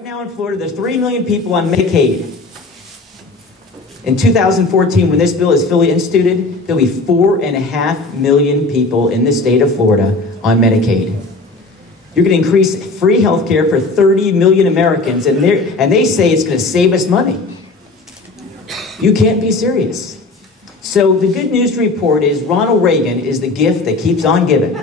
Right now in Florida, there's 3 million people on Medicaid. In 2014, when this bill is fully instituted, there'll be 4.5 million people in the state of Florida on Medicaid. You're going to increase free health care for 30 million Americans, and they say it's going to save us money. You can't be serious. So the good news to report is Ronald Reagan is the gift that keeps on giving.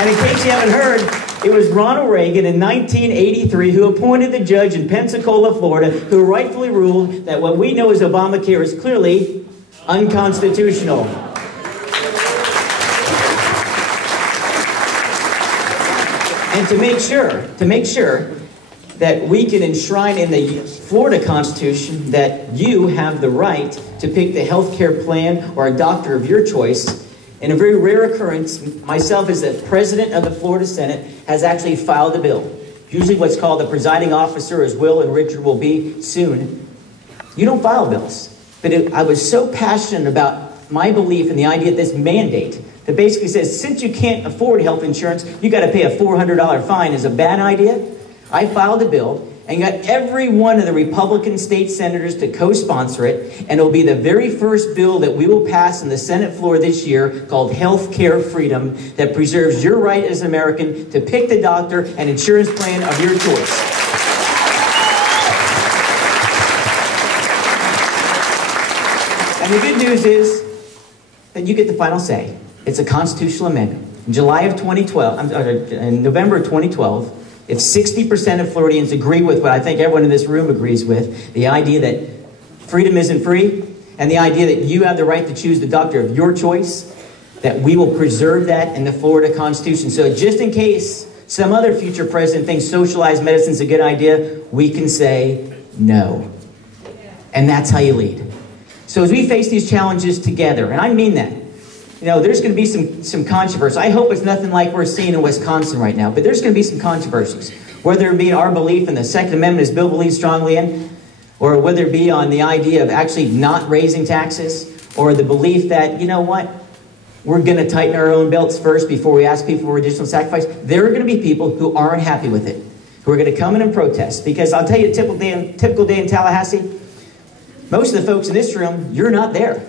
And in case you haven't heard, it was Ronald Reagan in 1983 who appointed the judge in Pensacola, Florida, who rightfully ruled that what we know as Obamacare is clearly unconstitutional. And to make sure that we can enshrine in the Florida Constitution that you have the right to pick the health care plan or a doctor of your choice, in a very rare occurrence, myself as the president of the Florida Senate has actually filed a bill. Usually what's called the presiding officer, as Will and Richard will be soon. You don't file bills. But I was so passionate about my belief in the idea of this mandate that basically says, since you can't afford health insurance, you got to pay a $400 fine is a bad idea. I filed a bill and got every one of the Republican state senators to co-sponsor it, and it'll be the very first bill that we will pass in the Senate floor this year called Health Care Freedom that preserves your right as an American to pick the doctor and insurance plan of your choice. And the good news is that you get the final say. It's a constitutional amendment. In November of 2012, if 60% of Floridians agree with what I think everyone in this room agrees with, the idea that freedom isn't free, and the idea that you have the right to choose the doctor of your choice, that we will preserve that in the Florida Constitution. So just in case some other future president thinks socialized medicine is a good idea, we can say no. And that's how you lead. So as we face these challenges together, and I mean that, you know, there's going to be some controversy. I hope it's nothing like we're seeing in Wisconsin right now, but there's going to be some controversies. Whether it be our belief in the Second Amendment, as Bill believes strongly in, or whether it be on the idea of actually not raising taxes, or the belief that, you know what, we're going to tighten our own belts first before we ask people for additional sacrifice. There are going to be people who aren't happy with it, who are going to come in and protest. Because I'll tell you, a typical day in Tallahassee, most of the folks in this room, you're not there.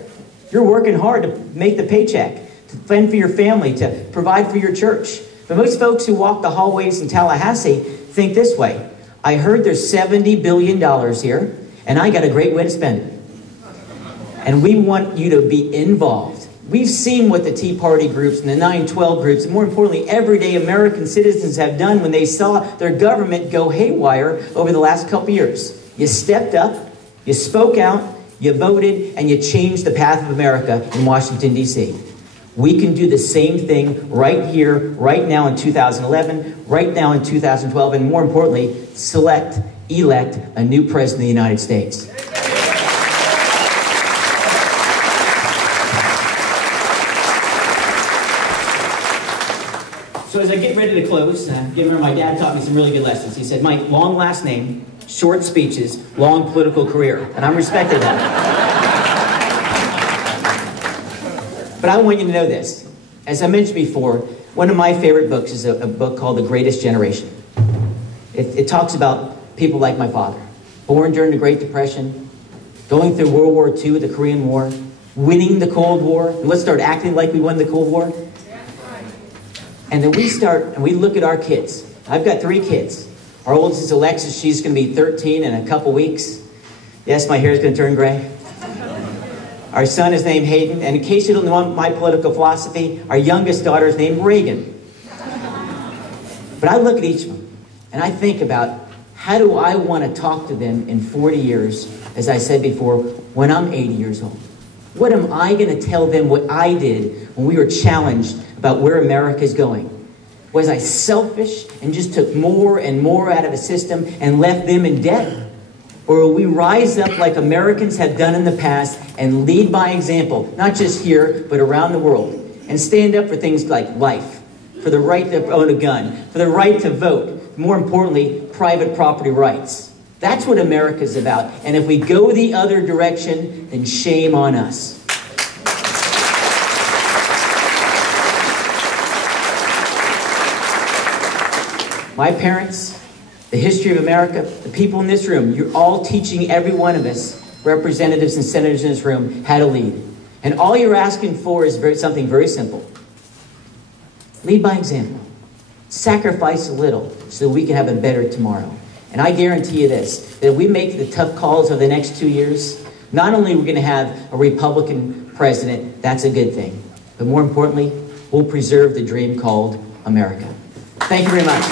You're working hard to make the paycheck, to fend for your family, to provide for your church. But most folks who walk the hallways in Tallahassee think this way: I heard there's $70 billion here, and I got a great way to spend it. And we want you to be involved. We've seen what the Tea Party groups and the 9/12 groups, and more importantly, everyday American citizens have done when they saw their government go haywire over the last couple years. You stepped up, you spoke out, you voted, and you changed the path of America in Washington, D.C. We can do the same thing right here, right now in 2011, right now in 2012, and more importantly, elect a new president of the United States. So as I get ready to close, given my dad taught me some really good lessons. He said, Mike, long last name, short speeches, long political career. And I'm respecting that. But I want you to know this. As I mentioned before, one of my favorite books is a book called The Greatest Generation. It talks about people like my father, born during the Great Depression, going through World War II, the Korean War, winning the Cold War. And let's start acting like we won the Cold War. And then we start, and we look at our kids. I've got 3 kids. Our oldest is Alexis. She's going to be 13 in a couple weeks. Yes, my hair is going to turn gray. Our son is named Hayden. And in case you don't know my political philosophy, our youngest daughter is named Reagan. But I look at each of them, and I think about, how do I want to talk to them in 40 years, as I said before, when I'm 80 years old? What am I going to tell them what I did when we were challenged about where America is going? Was I selfish and just took more and more out of the system and left them in debt? Or will we rise up like Americans have done in the past and lead by example, not just here, but around the world, and stand up for things like life, for the right to own a gun, for the right to vote, more importantly, private property rights? That's what America's about. And if we go the other direction, then shame on us. my parents, the history of America, the people in this room, you're all teaching every one of us, representatives and senators in this room, how to lead. And all you're asking for is something very simple. Lead by example. Sacrifice a little so that we can have a better tomorrow. And I guarantee you this, that if we make the tough calls over the next 2 years, not only are we going to have a Republican president, that's a good thing, but more importantly, we'll preserve the dream called America. Thank you very much.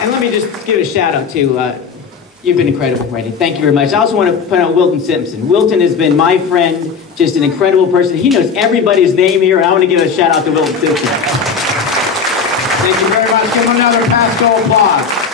And let me just give a shout out to, you've been incredible, Randy. Thank you very much. I also want to point out Wilton Simpson. Wilton has been my friend, just an incredible person. He knows everybody's name here, and I want to give a shout out to Wilton Simpson. Thank you very much. Give him another Pasco applause.